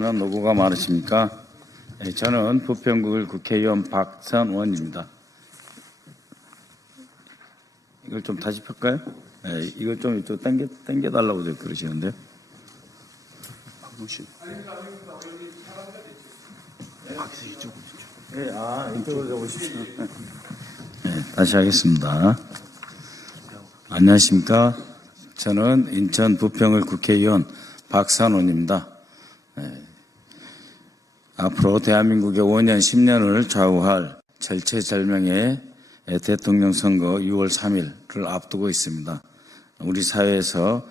노고가 많으십니까? 네, 저는 부평구을 국회의원 박선원입니다. 이걸 좀 다시 펼까요? 네, 이걸 좀 이쪽 당겨달라고 그러시는데요. 네, 이쪽으로 오십시오. 네, 다시 하겠습니다. 안녕하십니까? 저는 인천 부평을 국회의원 박선원입니다. 네. 앞으로 대한민국의 5년, 10년을 좌우할 절체절명의 대통령 선거 6월 3일을 앞두고 있습니다. 우리 사회에서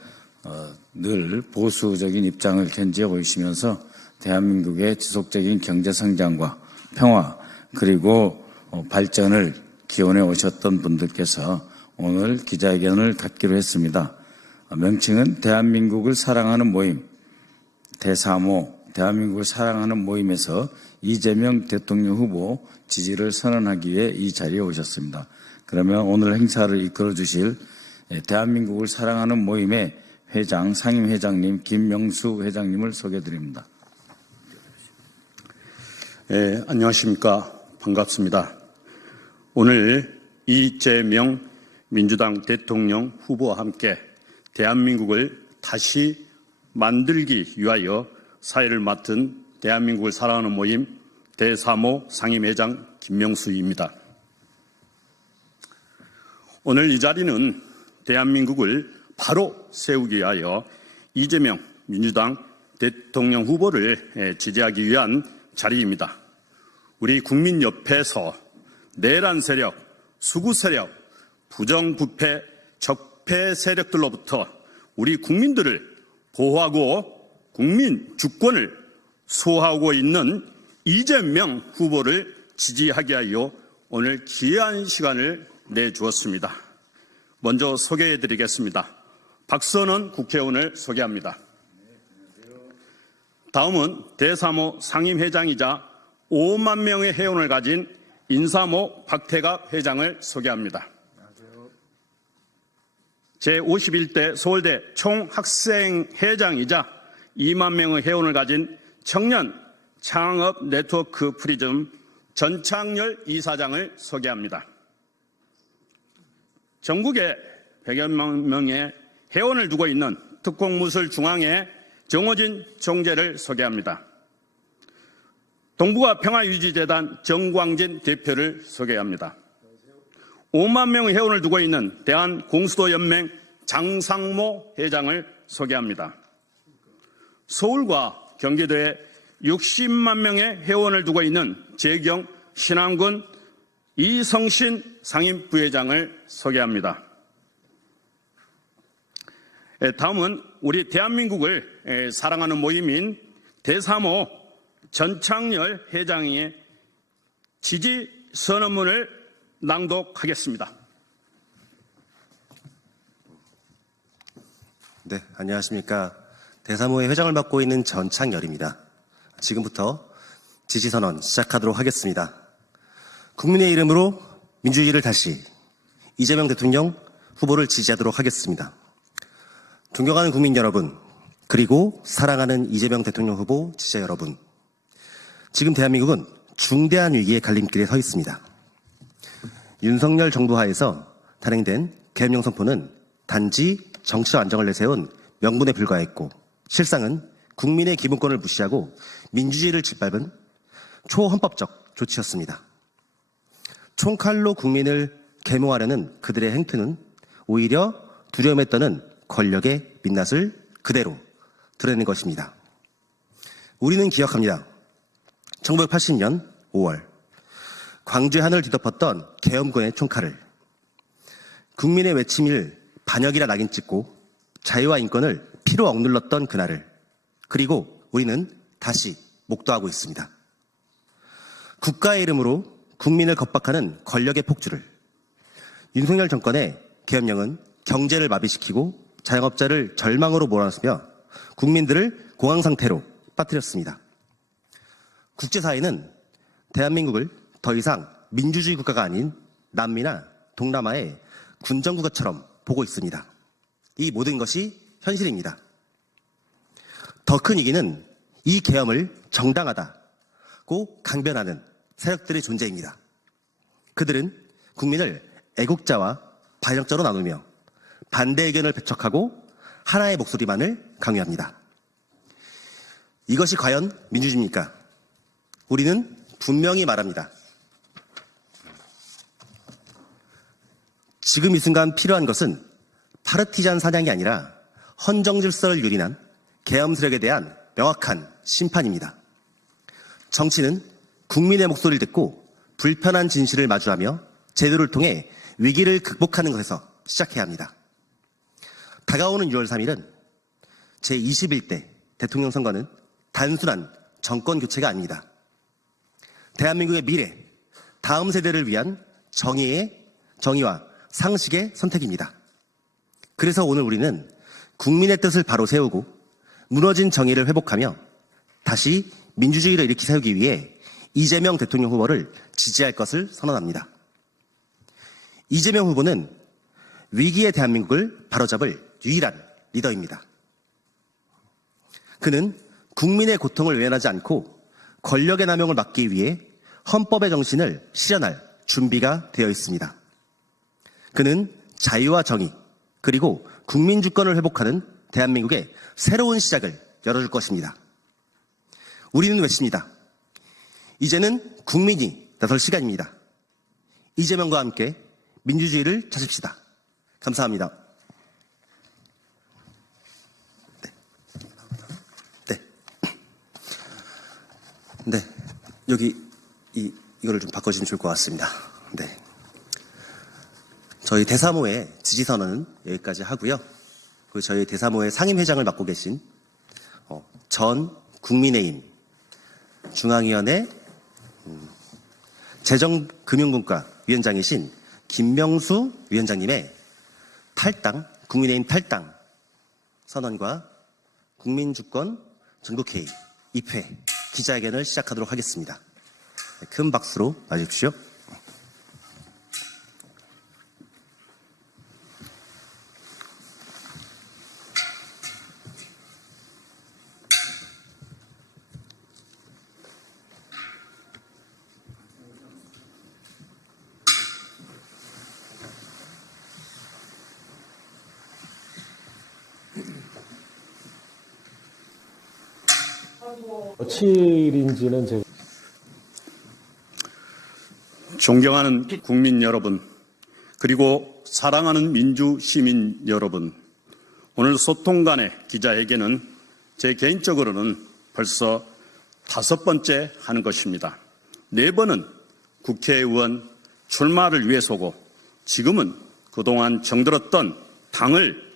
늘 보수적인 입장을 견지해 오시면서 대한민국의 지속적인 경제 성장과 평화 그리고 발전을 기원해 오셨던 분들께서 오늘 기자회견을 갖기로 했습니다. 명칭은 대한민국을 사랑하는 모임, 대사모 대한민국을 사랑하는 모임에서 이재명 대통령 후보 지지를 선언하기 위해 이 자리에 오셨습니다. 그러면 오늘 행사를 이끌어 주실 대한민국을 사랑하는 모임의 회장, 상임회장님 김명수 회장님을 소개해 드립니다. 네, 안녕하십니까. 반갑습니다. 오늘 이재명 민주당 대통령 후보와 함께 대한민국을 다시 만들기 위하여 사회를 맡은 대한민국을 사랑하는 모임 대사모 상임회장 김명수입니다. 오늘 이 자리는 대한민국을 바로 세우기 위하여 이재명 민주당 대통령 후보를 지지하기 위한 자리입니다. 우리 국민 옆에서 내란 세력, 수구 세력, 부정부패, 적폐 세력들로부터 우리 국민들을 보호하고 국민 주권을 수호하고 있는 이재명 후보를 지지하기 위하여 오늘 귀한 시간을 내주었습니다. 먼저 소개해드리겠습니다. 박선원 국회의원을 소개합니다. 다음은 대사모 상임회장이자 5만 명의 회원을 가진 인사모 박태갑 회장을 소개합니다. 제51대 서울대 총학생회장이자 2만 명의 회원을 가진 청년 창업 네트워크 프리즘 전창열 이사장을 소개합니다. 전국에 100여 명의 회원을 두고 있는 특공무술 중앙회 정호진 총재를 소개합니다. 동북아 평화유지재단 정광진 대표를 소개합니다. 5만 명의 회원을 두고 있는 대한공수도연맹 장상모 회장을 소개합니다. 서울과 경기도에 60만 명의 회원을 두고 있는 재경 신안군 이성신 상임부회장을 소개합니다. 다음은 우리 대한민국을 사랑하는 모임인 대사모 전창열 회장의 지지 선언문을 낭독하겠습니다. 네, 안녕하십니까. 대사모의 회장을 맡고 있는 전창열입니다. 지금부터 지지선언 시작하도록 하겠습니다. 국민의 이름으로 민주주의를 다시 이재명 대통령 후보를 지지하도록 하겠습니다. 존경하는 국민 여러분, 그리고 사랑하는 이재명 대통령 후보 지지자 여러분, 지금 대한민국은 중대한 위기의 갈림길에 서 있습니다. 윤석열 정부 하에서 단행된 계엄령 선포는 단지 정치적 안정을 내세운 명분에 불과했고 실상은 국민의 기본권을 무시하고 민주주의를 짓밟은 초헌법적 조치였습니다. 총칼로 국민을 계몽하려는 그들의 행태는 오히려 두려움에 떠는 권력의 민낯을 그대로 드러낸 것입니다. 우리는 기억합니다. 1980년 5월 광주의 하늘을 뒤덮었던 계엄군의 총칼을 국민의 외침을 반역이라 낙인 찍고 자유와 인권을 피로 억눌렀던 그날을 그리고 우리는 다시 목도하고 있습니다. 국가의 이름으로 국민을 겁박하는 권력의 폭주를 윤석열 정권의 계엄령은 경제를 마비시키고 자영업자를 절망으로 몰아넣으며 국민들을 공황 상태로 빠뜨렸습니다. 국제사회는 대한민국을 더 이상 민주주의 국가가 아닌 남미나 동남아의 군정국가처럼 보고 있습니다. 이 모든 것이 현실입니다. 더 큰 위기는 이 계엄을 정당하다고 강변하는 세력들의 존재입니다. 그들은 국민을 애국자와 반역자로 나누며 반대 의견을 배척하고 하나의 목소리만을 강요합니다. 이것이 과연 민주주의입니까? 우리는 분명히 말합니다. 지금 이 순간 필요한 것은 파르티잔 사냥이 아니라 헌정 질서를 유린한 계엄 세력에 대한 명확한 심판입니다. 정치는 국민의 목소리를 듣고 불편한 진실을 마주하며 제도를 통해 위기를 극복하는 것에서 시작해야 합니다. 다가오는 6월 3일은 제21대 대통령 선거는 단순한 정권 교체가 아닙니다. 대한민국의 미래, 다음 세대를 위한 정의와 상식의 선택입니다. 그래서 오늘 우리는 국민의 뜻을 바로 세우고 무너진 정의를 회복하며 다시 민주주의를 일으키 세우기 위해 이재명 대통령 후보를 지지할 것을 선언합니다. 이재명 후보는 위기의 대한민국을 바로잡을 유일한 리더입니다. 그는 국민의 고통을 외면하지 않고 권력의 남용을 막기 위해 헌법의 정신을 실현할 준비가 되어 있습니다. 그는 자유와 정의, 그리고 국민 주권을 회복하는 대한민국의 새로운 시작을 열어줄 것입니다. 우리는 외칩니다. 이제는 국민이 나설 시간입니다. 이재명과 함께 민주주의를 찾읍시다. 감사합니다. 네. 여기 이거를 좀 바꿔주시면 좋을 것 같습니다. 네. 저희 대사모의 지지선언은 여기까지 하고요. 그리고 저희 대사모의 상임회장을 맡고 계신 전 국민의힘 중앙위원회 재정금융분과 위원장이신 김명수 위원장님의 탈당, 국민의힘 탈당 선언과 국민주권 전국회의 입회 기자회견을 시작하도록 하겠습니다. 큰 박수로 맞으십시오. 며칠인지는 제가 존경하는 국민 여러분, 그리고 사랑하는 민주 시민 여러분, 오늘 소통 간의 기자회견은 제 개인적으로는 벌써 5번째 하는 것입니다. 4번은 국회의원 출마를 위해서고, 지금은 그동안 정들었던 당을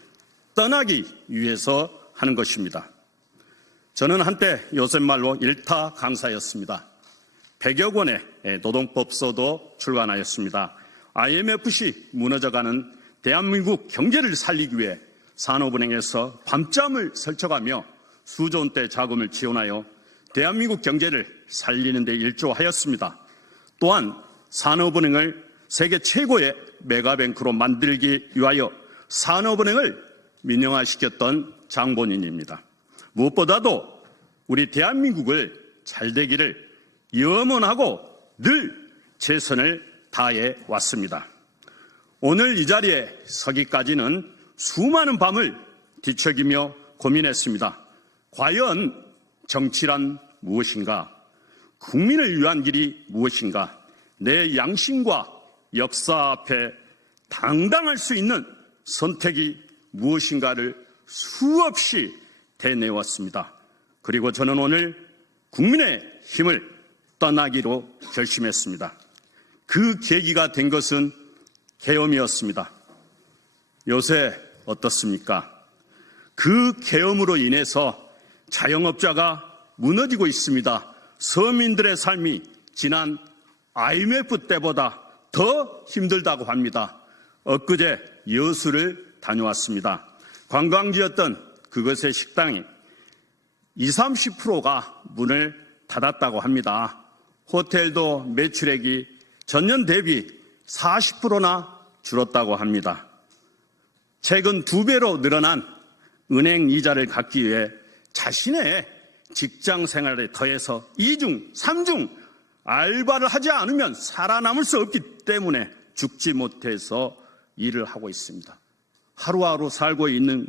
떠나기 위해서 하는 것입니다. 저는 한때 요새말로 일타 강사였습니다. 100여 권의 노동법서도 출간하였습니다. IMF시 무너져가는 대한민국 경제를 살리기 위해 산업은행에서 밤잠을 설쳐가며 수조 원대 자금을 지원하여 대한민국 경제를 살리는 데 일조하였습니다. 또한 산업은행을 세계 최고의 메가뱅크로 만들기 위하여 산업은행을 민영화시켰던 장본인입니다. 무엇보다도 우리 대한민국을 잘되기를 염원하고 늘 최선을 다해 왔습니다. 오늘 이 자리에 서기까지는 수많은 밤을 뒤척이며 고민했습니다. 과연 정치란 무엇인가? 국민을 위한 길이 무엇인가? 내 양심과 역사 앞에 당당할 수 있는 선택이 무엇인가를 수없이 대내왔습니다. 그리고 저는 오늘 국민의 힘을 떠나기로 결심했습니다. 그 계기가 된 것은 계엄이었습니다. 요새 어떻습니까? 그 계엄으로 인해서 자영업자가 무너지고 있습니다. 서민들의 삶이 지난 IMF 때보다 더 힘들다고 합니다. 엊그제 여수를 다녀왔습니다. 관광지였던 그것의 식당이 20, 30%가 문을 닫았다고 합니다. 호텔도 매출액이 전년 대비 40%나 줄었다고 합니다. 최근 2배로 늘어난 은행 이자를 갚기 위해 자신의 직장 생활에 더해서 2중, 3중 알바를 하지 않으면 살아남을 수 없기 때문에 죽지 못해서 일을 하고 있습니다. 하루하루 살고 있는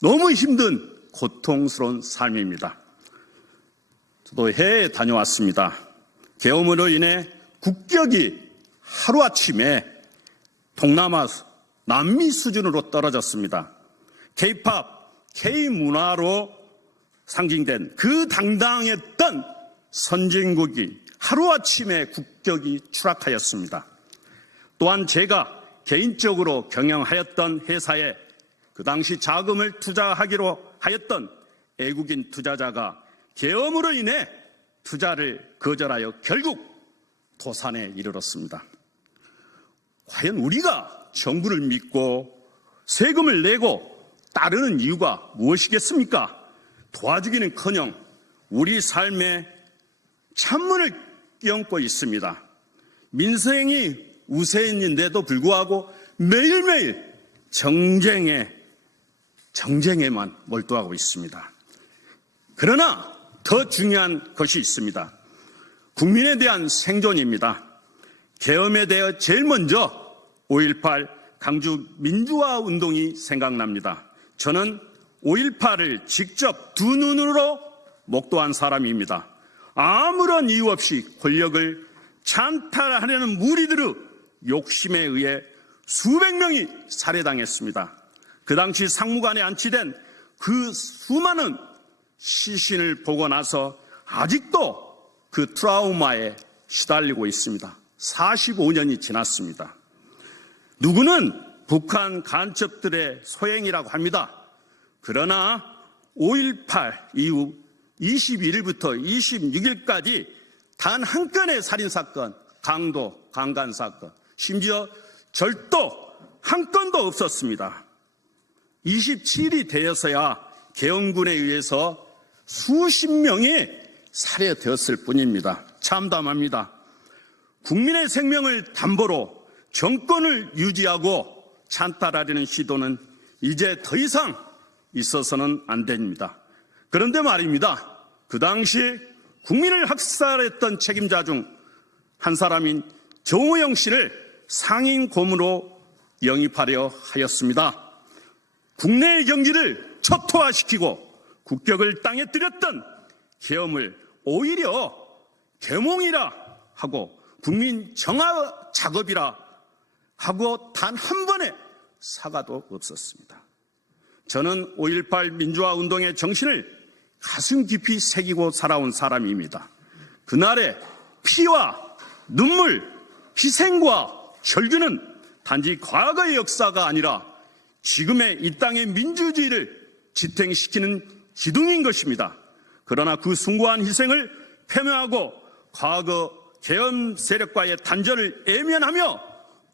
너무 힘든 고통스러운 삶입니다. 저도 해외에 다녀왔습니다. 계엄으로 인해 국격이 하루아침에 동남아, 남미 수준으로 떨어졌습니다. K-팝, K-문화로 상징된 그 당당했던 선진국이 하루아침에 국격이 추락하였습니다. 또한 제가 개인적으로 경영하였던 회사에 그 당시 자금을 투자하기로 하였던 외국인 투자자가 계엄으로 인해 투자를 거절하여 결국 도산에 이르렀습니다. 과연 우리가 정부를 믿고 세금을 내고 따르는 이유가 무엇이겠습니까? 도와주기는커녕 우리 삶에 찬물을 끼얹고 있습니다. 민생이 우세인인데도 불구하고 매일매일 정쟁에만 몰두하고 있습니다. 그러나 더 중요한 것이 있습니다. 국민에 대한 생존입니다. 계엄에 대해 제일 먼저 5.18 강주 민주화 운동이 생각납니다. 저는 5.18을 직접 두 눈으로 목도한 사람입니다. 아무런 이유 없이 권력을 찬탈하려는 무리들의 욕심에 의해 수백 명이 살해당했습니다. 그 당시 상무관에 안치된 그 수많은 시신을 보고 나서 아직도 그 트라우마에 시달리고 있습니다. 45년이 지났습니다. 누구는 북한 간첩들의 소행이라고 합니다. 그러나 5.18 이후 21일부터 26일까지 단 한 건의 살인사건, 강도, 강간사건, 심지어 절도 한 건도 없었습니다. 27일이 되어서야 계엄군에 의해서 수십 명이 살해되었을 뿐입니다. 참담합니다. 국민의 생명을 담보로 정권을 유지하고 찬탈하려는 시도는 이제 더 이상 있어서는 안 됩니다. 그런데 말입니다. 그 당시 국민을 학살했던 책임자 중 한 사람인 정호영 씨를 상임 고문으로 영입하려 하였습니다. 국내의 경기를 초토화시키고 국격을 땅에 들였던 계엄을 오히려 계몽이라 하고 국민 정화 작업이라 하고 단 한 번의 사과도 없었습니다. 저는 5.18 민주화 운동의 정신을 가슴 깊이 새기고 살아온 사람입니다. 그날의 피와 눈물, 희생과 혈규는 단지 과거의 역사가 아니라 지금의 이 땅의 민주주의를 지탱시키는 기둥인 것입니다. 그러나 그 숭고한 희생을 표명하고 과거 계엄 세력과의 단절을 애면하며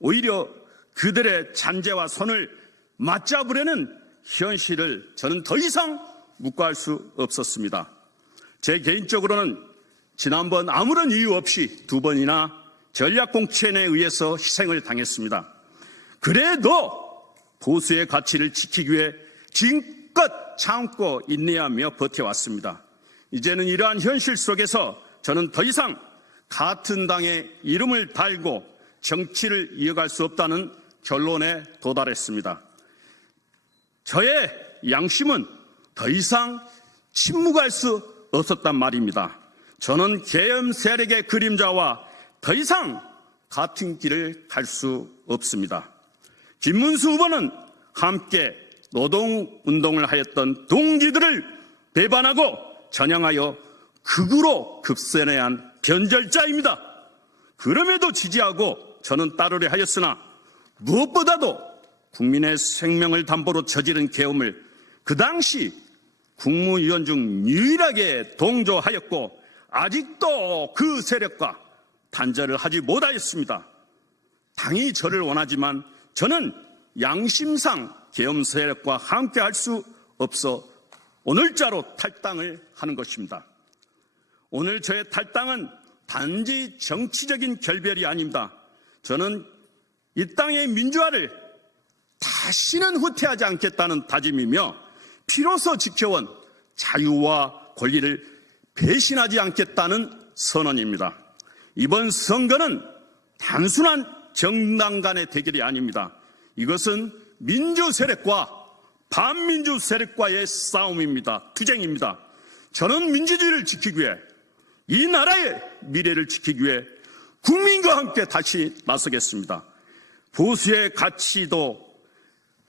오히려 그들의 잔재와 손을 맞잡으려는 현실을 저는 더 이상 묵과할 수 없었습니다. 제 개인적으로는 지난번 아무런 이유 없이 2번이나 전략공천에 의해서 희생을 당했습니다. 그래도 보수의 가치를 지키기 위해 지금껏 참고 인내하며 버텨왔습니다. 이제는 이러한 현실 속에서 저는 더 이상 같은 당의 이름을 달고 정치를 이어갈 수 없다는 결론에 도달했습니다. 저의 양심은 더 이상 침묵할 수 없었단 말입니다. 저는 계엄 세력의 그림자와 더 이상 같은 길을 갈 수 없습니다. 김문수 후보는 함께 노동운동을 하였던 동지들을 배반하고 전향하여 극으로 급선회한 변절자입니다. 그럼에도 지지하고 저는 따르려 하였으나 무엇보다도 국민의 생명을 담보로 저지른 계엄을 그 당시 국무위원 중 유일하게 동조하였고 아직도 그 세력과 단절을 하지 못하였습니다. 당이 저를 원하지만 저는 양심상 계엄 세력과 함께할 수 없어 오늘자로 탈당을 하는 것입니다. 오늘 저의 탈당은 단지 정치적인 결별이 아닙니다. 저는 이 땅의 민주화를 다시는 후퇴하지 않겠다는 다짐이며 피로서 지켜온 자유와 권리를 배신하지 않겠다는 선언입니다. 이번 선거는 단순한 정당 간의 대결이 아닙니다. 이것은 민주 세력과 반민주 세력과의 싸움입니다. 투쟁입니다. 저는 민주주의를 지키기 위해, 이 나라의 미래를 지키기 위해 국민과 함께 다시 나서겠습니다. 보수의 가치도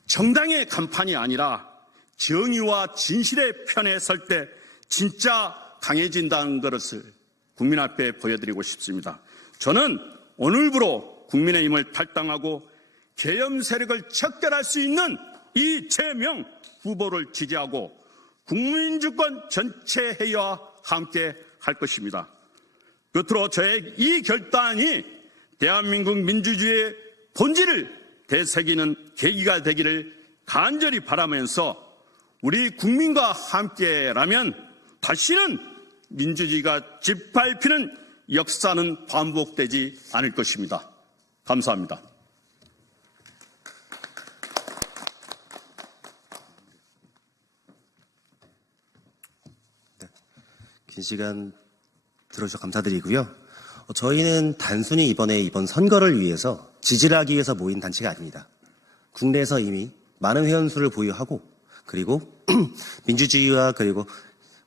정당의 간판이 아니라 정의와 진실의 편에 설 때 진짜 강해진다는 것을 국민 앞에 보여드리고 싶습니다. 저는 오늘부로 국민의힘을 탈당하고 계엄 세력을 척결할 수 있는 이재명 후보를 지지하고 국민주권 전체 회의와 함께 할 것입니다. 끝으로 저의 이 결단이 대한민국 민주주의의 본질을 되새기는 계기가 되기를 간절히 바라면서 우리 국민과 함께라면 다시는 민주주의가 짓밟히는 역사는 반복되지 않을 것입니다. 감사합니다. 긴 시간 들어주셔서 감사드리고요. 저희는 단순히 이번 선거를 위해서 지지를 하기 위해서 모인 단체가 아닙니다. 국내에서 이미 많은 회원수를 보유하고 그리고 민주주의와 그리고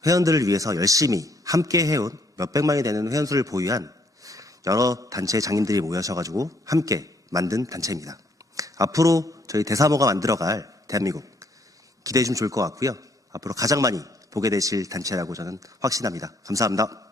회원들을 위해서 열심히 함께 해온 몇백만이 되는 회원수를 보유한 여러 단체의 장님들이 모여셔가지고 함께 만든 단체입니다. 앞으로 저희 대사모가 만들어갈 대한민국 기대해 주시면 좋을 것 같고요. 앞으로 가장 많이 보게 되실 단체라고 저는 확신합니다. 감사합니다.